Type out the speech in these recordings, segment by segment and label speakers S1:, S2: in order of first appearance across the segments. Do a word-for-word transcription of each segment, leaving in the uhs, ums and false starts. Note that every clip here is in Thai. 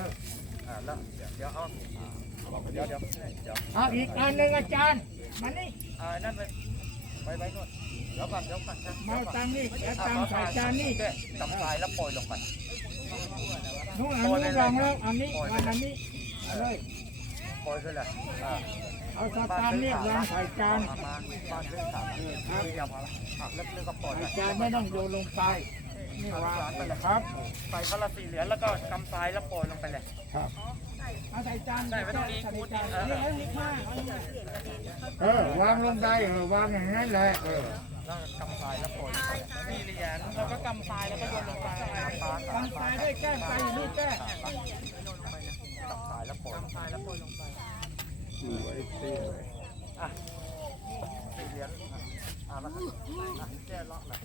S1: ออ่าแล้วเดี๋ยวเอาเดี๋ยวเดี๋ยวเดี๋ยว
S2: เอาอีกอันหนึ่งอาจารย์มานี่
S1: อ่านั่นไปไปไปนู่นเดี๋ยวก่อนเดี๋ยวก่อนนะ
S2: มาตังนี่แล้วตังใส่จานนี่
S1: กำทรายแล้วโปรยลงไป
S2: นู่นอันนี้ลองแล้วอันนี้วันอันนี้เลย
S1: โปรยขึ้นเลยอ่า
S2: เอาสตางค์นี่วางใส่จาน
S1: ประมาณบ้านเรื่องสามคือคืออย่าพอละหักเล็กๆก็โปรย
S2: อาจารย์ไม่ต้องโยนลงไปนี่วางไปเลยครับ
S1: ใส่พลาสี่เหรียญแล้วก็กำทรายแล้วโปรยลงไปเลย
S2: ครับเอาใส่จาน
S1: ได้ไม่ต้องมีคูดนี่เออ
S2: นี่ให้ลูกมาเออวางลงไปเออวางอย่างนั้นแหละเออ
S1: แล้วกำทรายแล้วโปรยสี่เหรียญแล้วก็กำทรายแล้วก็โยนลงไป
S2: วางทรายด้วยแก้มไปนี่แก้ม
S1: กำทรายแล้วโปรยกำทรายแล้วโปรยลงไปอ่ะสี่เหรียญอ่ะแล้วอ่ะแก้ล็อกหน่อย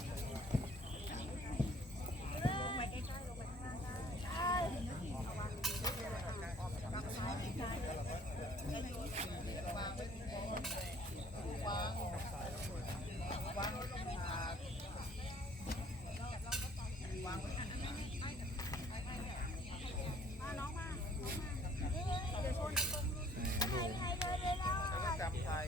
S1: กำทราย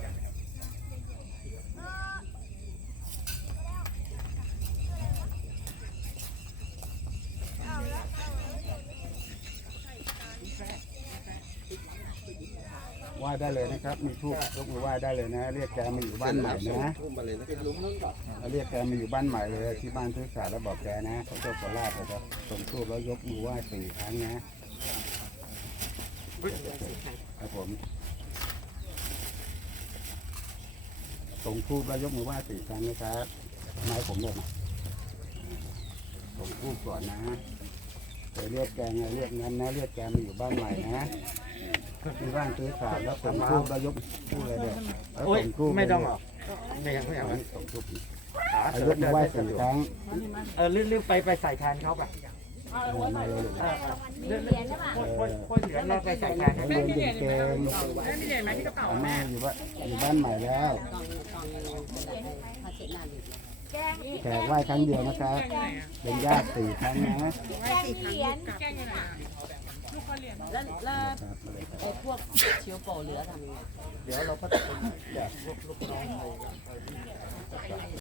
S3: ไหว้ได้เลยนะครับ มีทูบยกมือไหว้ได้เลยนะ เรียกแกมาอยู่บ้านใหม่นะเรียกแกมาอยู่บ้านใหม่เลยที่บ้านทุกสาแล้วบอกแกนะเขาเจ้าโคราชนะครับส่งทูบแล้วยกมือไหว้สี่ครั้งนะครับผมส่งทูบแล้วยกมือไหว้สี่ครั้งนะครับไม้ผมเลยนะส่งทูบก่อนนะไปเรียกแกไงเรียกนั้นนะเรียกแกมาอยู่บ้านใหม่นะที่บ้านซื้อขาดแล้วส่งทูบแล้วยกทูบเลยเด็กแล้วส่งทูบไม่ต้องหรอกไม่ยังไม่ยังส่งทูบยกมือไหว้สี่ครั้ง
S1: เออรีบๆไปไปใส่แทนเขาแบบ
S3: มาเลยลูก
S1: เออเรื่องคนเหลือเราไปใส่แทน
S3: เดินเก่งเก่งแม่อยู่บ้านอยู่บ้านใหม่แล้วแขกไหว้ครั้งเดียวนะครับเป็นญาติสี่ครั้งนะ
S4: แล้วแล้วไอ้พวกเชียวโปเหลือทำยังไง
S3: เดี๋ยวเราก็จะแจกลูกลูกน้อง